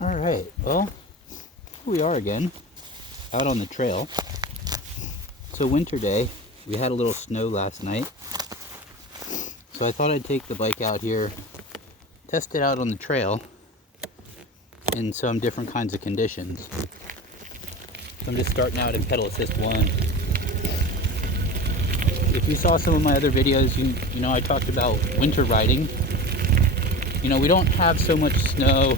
Alright, well, here we are again, out on the trail. It's a winter day. We had a little snow last night. So I thought I'd take the bike out here, test it out on the trail in some different kinds of conditions. So I'm just starting out in pedal assist 1. If you saw some of my other videos, you know I talked about winter riding. You know, we don't have so much snow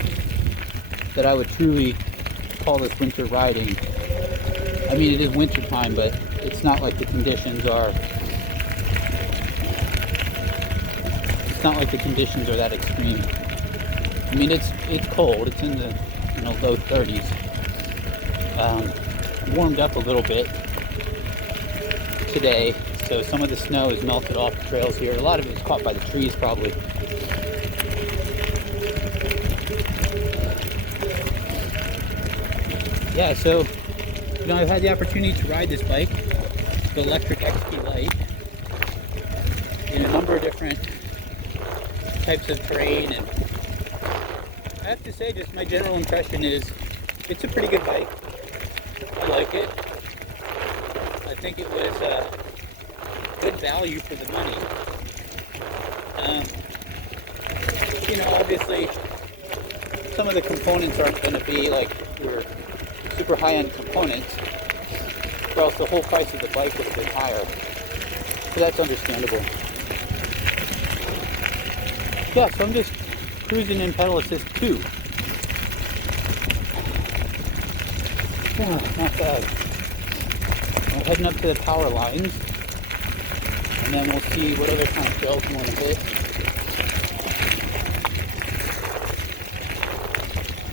that I would truly call this winter riding. I mean, it is winter time, but it's not like the conditions are. It's not like the conditions are that extreme. I mean, it's cold. It's in the low 30s. Warmed up a little bit today, so some of the snow is melted off the trails here. A lot of it is caught by the trees, probably. Yeah, so, I've had the opportunity to ride this bike, the Lectric Lite, in a number of different types of terrain, and I have to say, just my general impression is, it's a pretty good bike. I like it. I think it was good value for the money. Obviously, some of the components aren't going to be like your super high-end components, or else the whole price of the bike would have been higher. So that's understandable. Yeah, so I'm just cruising in pedal assist 2. Yeah, not bad. I'm heading up to the power lines, and then we'll see what other kind of trails we want to hit.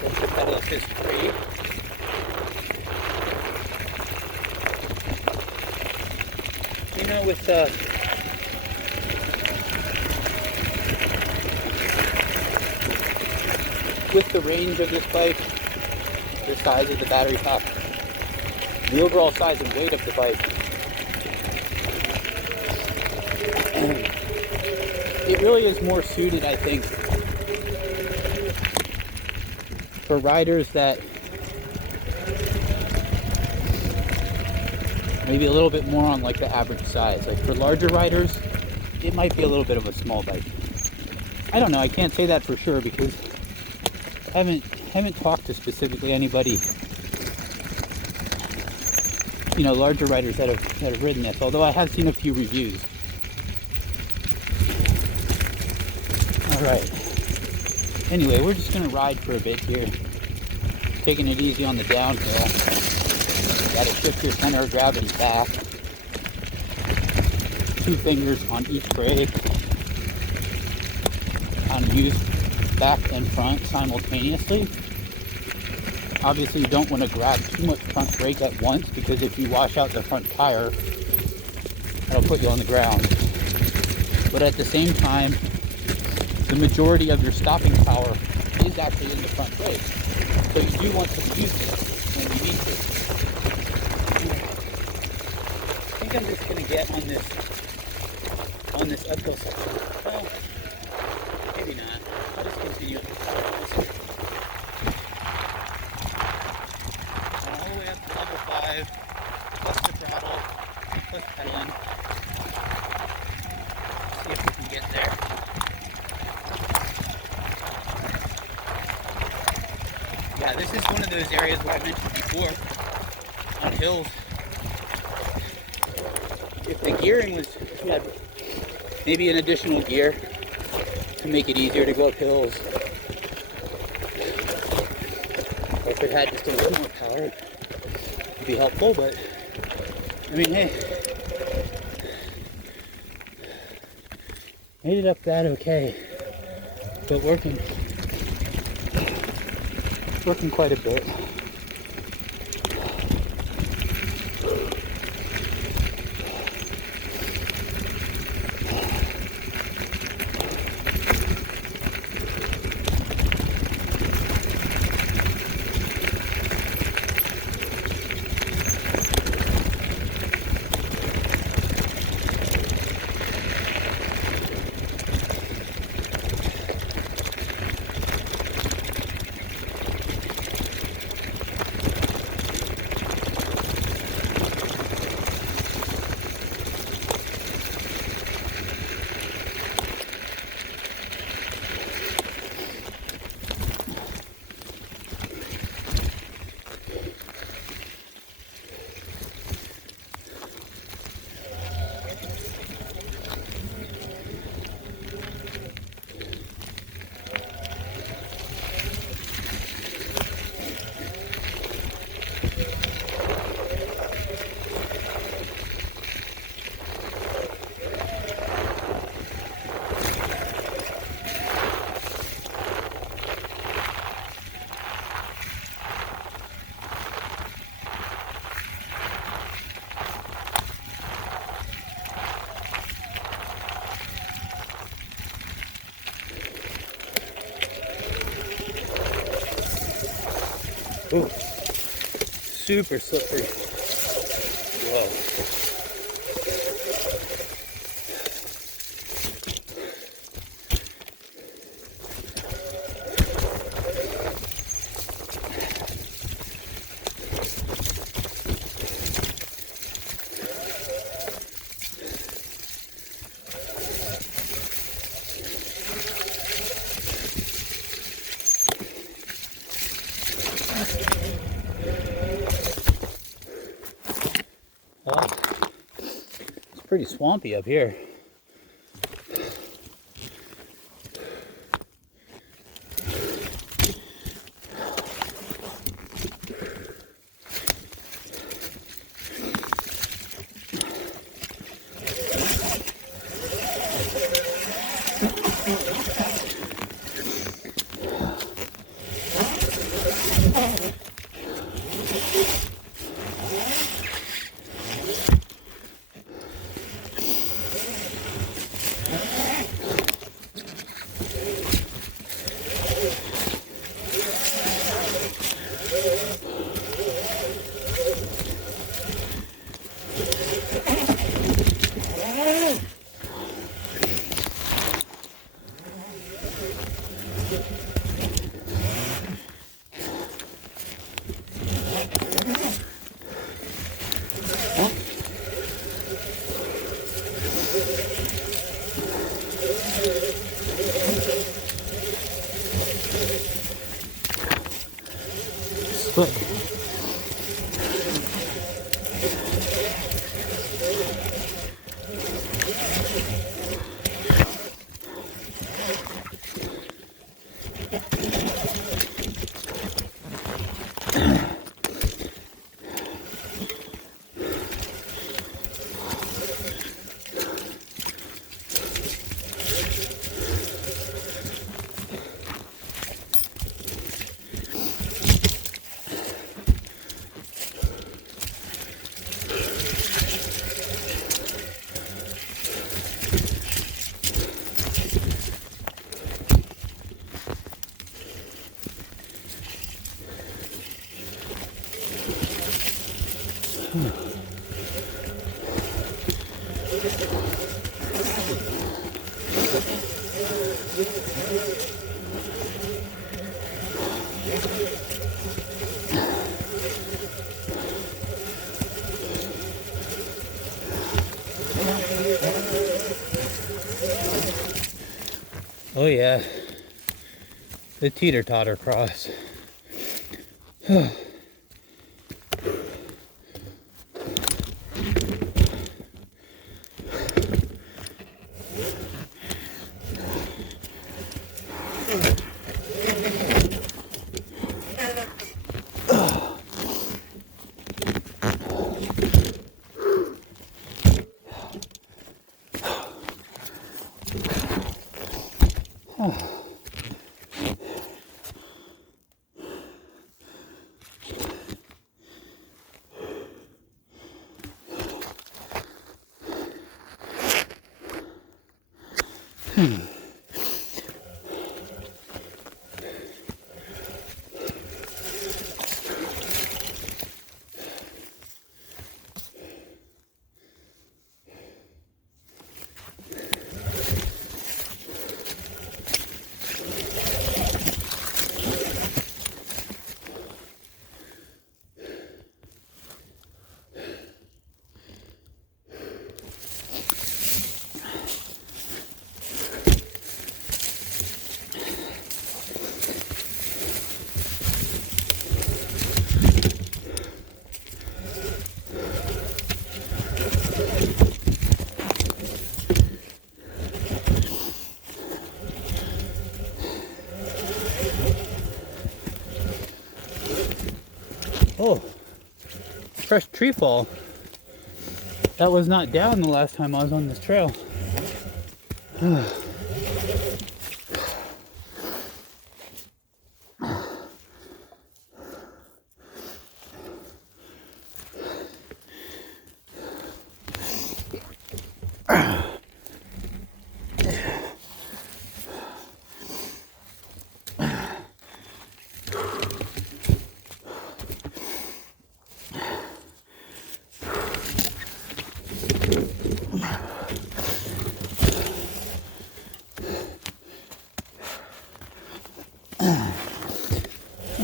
That's the pedal assist 3. With the range of this bike, the size of the battery pack, the overall size and weight of the bike, it really is more suited, I think, for riders that maybe a little bit more on like the average size. Like for larger riders, it might be a little bit of a small bike. I don't know, I can't say that for sure because I haven't talked to specifically anybody, larger riders that have ridden this, although I have seen a few reviews. Alright. Anyway, we're just gonna ride for a bit here. Taking it easy on the downhill. Gotta shift your center of gravity back. 2 fingers on each brake. Kind of use back and front simultaneously. Obviously you don't want to grab too much front brake at once, because if you wash out the front tire, that'll put you on the ground. But at the same time, the majority of your stopping power is actually in the front brake. So you do want to use it when you need to. I think I'm just going to get on this uphill section. Well, maybe not. I'll just continue. All the way up to level 5, plus the throttle, plus pedaling. See if we can get there. Yeah, this is one of those areas where I mentioned before, on hills. If the gearing was, had maybe an additional gear to make it easier to go up hills, or if it had just a little more power, it would be helpful. But I mean, hey, made it up that okay, but working quite a bit. Ooh, super slippery. Whoa. Well, it's pretty swampy up here. Look. Oh yeah, the teeter-totter cross. Oh, fresh tree fall. That was not down the last time I was on this trail.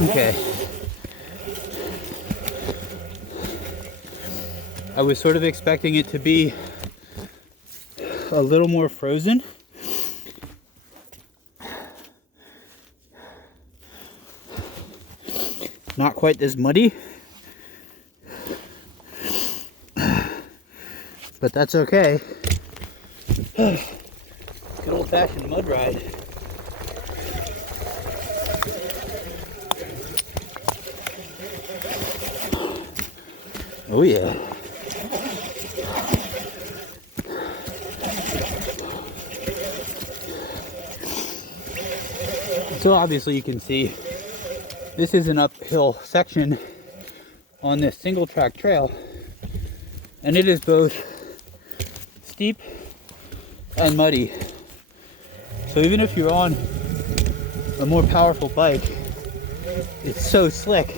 Okay. I was sort of expecting it to be a little more frozen. Not quite as muddy. But that's okay. Good old-fashioned mud ride. Oh yeah. So obviously you can see this is an uphill section on this single track trail, and it is both steep and muddy. So even if you're on a more powerful bike, it's so slick.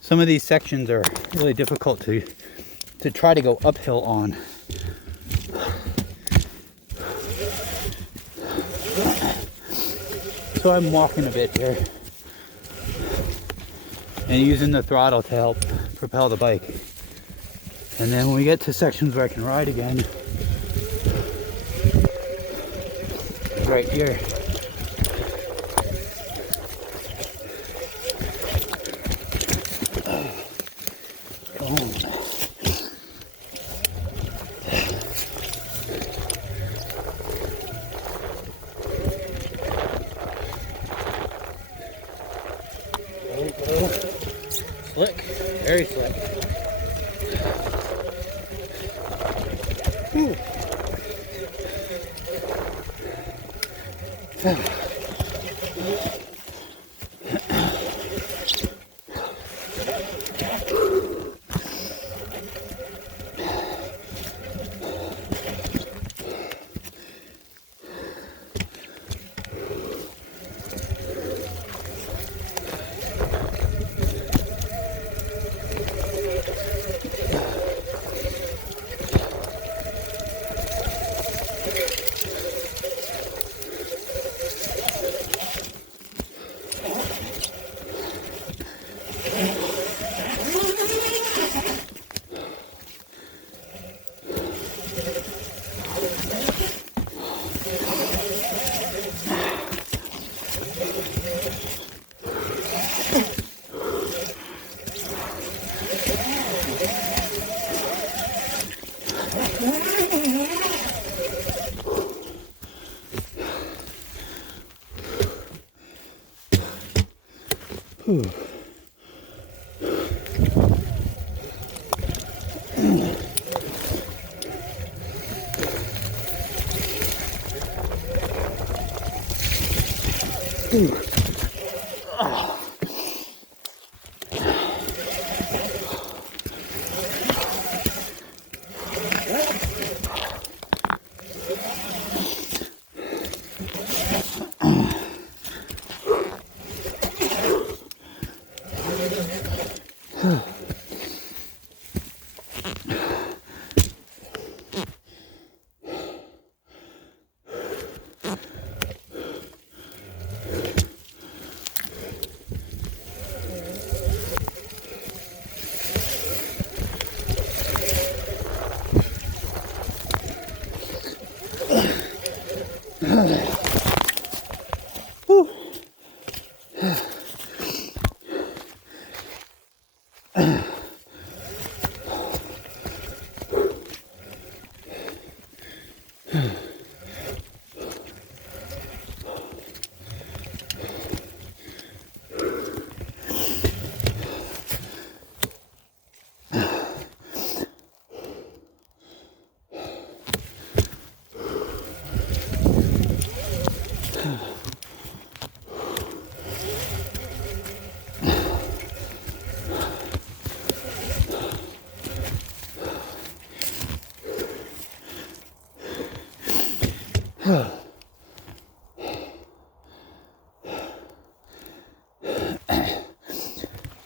Some of these sections are really difficult to try to go uphill on. So I'm walking a bit here and using the throttle to help propel the bike. And then when we get to sections where I can ride again, right here. Slick, very slick. Whew.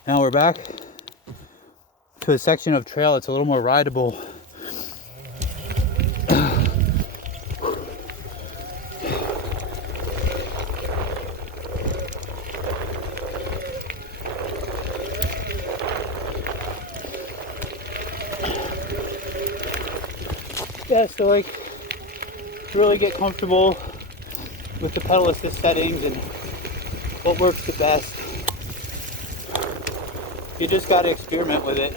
Now we're back to a section of trail that's a little more rideable. Yeah, so like to really get comfortable with the pedal assist settings and what works the best, you just got to experiment with it.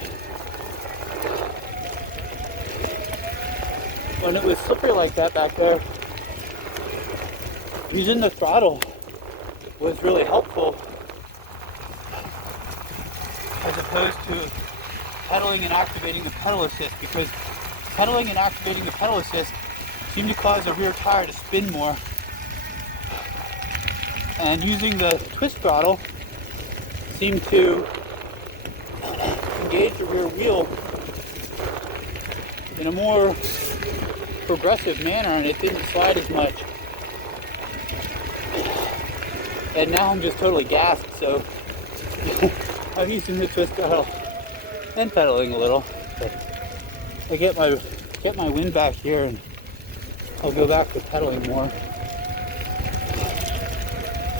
When it was slippery like that back there, using the throttle was really helpful as opposed to pedaling and activating the pedal assist, because pedaling and activating the pedal assist seemed to cause the rear tire to spin more, and using the twist throttle seemed to engage the rear wheel in a more progressive manner, and it didn't slide as much. And now I'm just totally gassed, so I'm using the twist throttle and pedaling a little. But I get my wind back here, and I'll go back to pedaling more.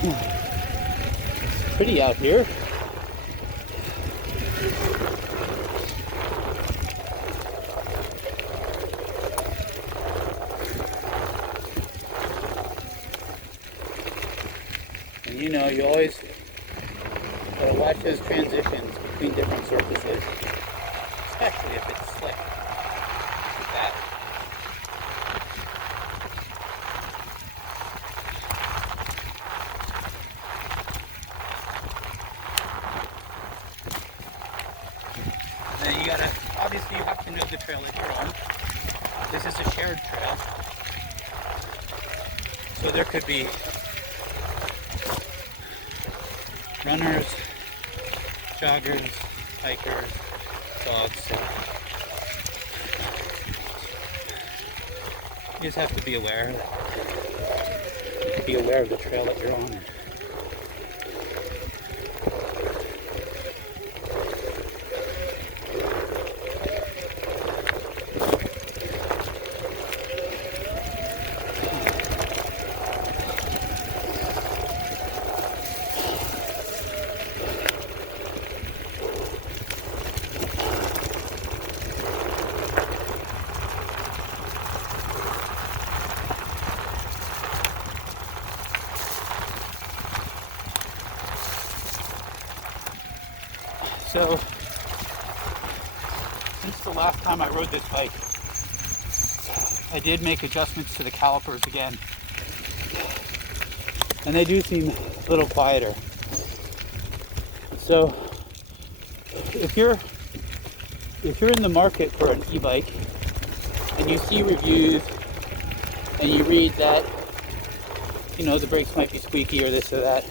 It's pretty out here. And you know, you always gotta watch those transitions between different surfaces, especially if it's slick like that. And then you gotta, obviously you have to know the trail that you're on. This is a shared trail, so there could be runners, joggers, hikers, dogs. So you just have to be aware. You have to be aware of the trail that you're on. So, since the last time I rode this bike, I did make adjustments to the calipers again, and they do seem a little quieter. So, if you're in the market for an e-bike and you see reviews and you read that, you know, the brakes might be squeaky or this or that.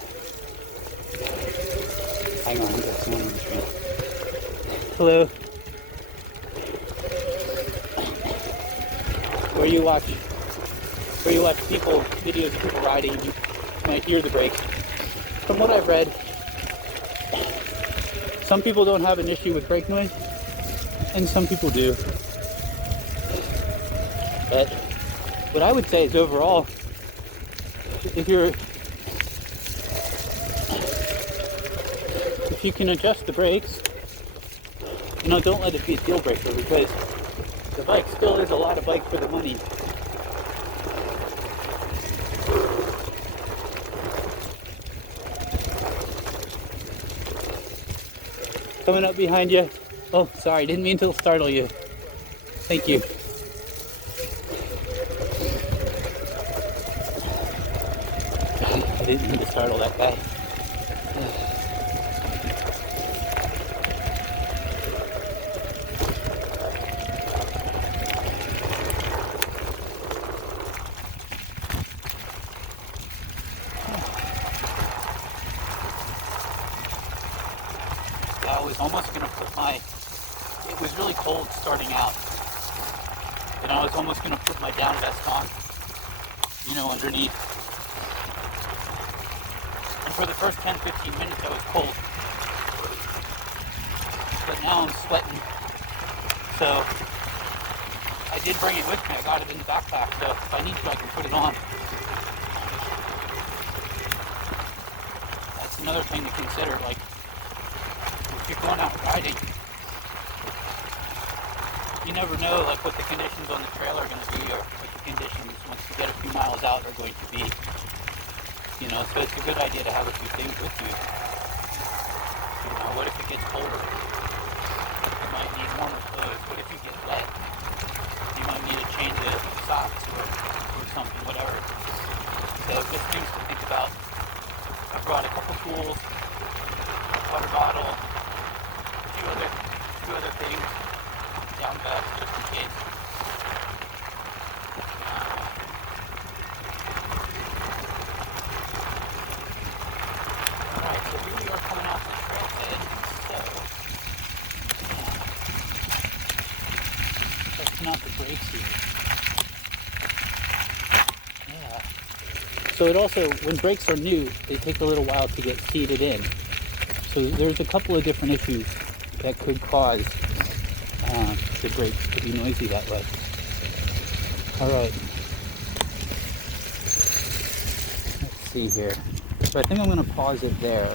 Hang on, I got someone on the train. Hello. Where you watch people, videos of people riding, you might hear the brakes. From what I've read, some people don't have an issue with brake noise, and some people do. But what I would say is overall, if you can adjust the brakes, you know, don't let it be a deal breaker, because the bike still is a lot of bike for the money. Coming up behind you. Oh, sorry, didn't mean to startle you. Thank you. I didn't mean to startle that guy. I was almost going to put it was really cold starting out, and I was almost going to put my down vest on, you know, underneath. And for the first 10-15 minutes I was cold, but now I'm sweating. So I did bring it with me. I got it in the backpack, so if I need to I can put it on. That's another thing to consider, like, if you're going out riding, you never know like what the conditions on the trail are going to be, or what the conditions once you get a few miles out are going to be. You know, so it's a good idea to have a few things with you. You know, what if it gets colder? You might need warmer clothes. What if you get wet? You might need a change of socks or something, whatever. So just things to think about. I brought a couple tools, a water bottle, a few other things, down bags just in case. Alright, so here we are coming off the trailhead. So testing out the brakes here. Yeah. So it also, when brakes are new, they take a little while to get seated in. So there's a couple of different issues that could cause the brakes to be noisy that way. Alright. Let's see here. So I think I'm going to pause it there.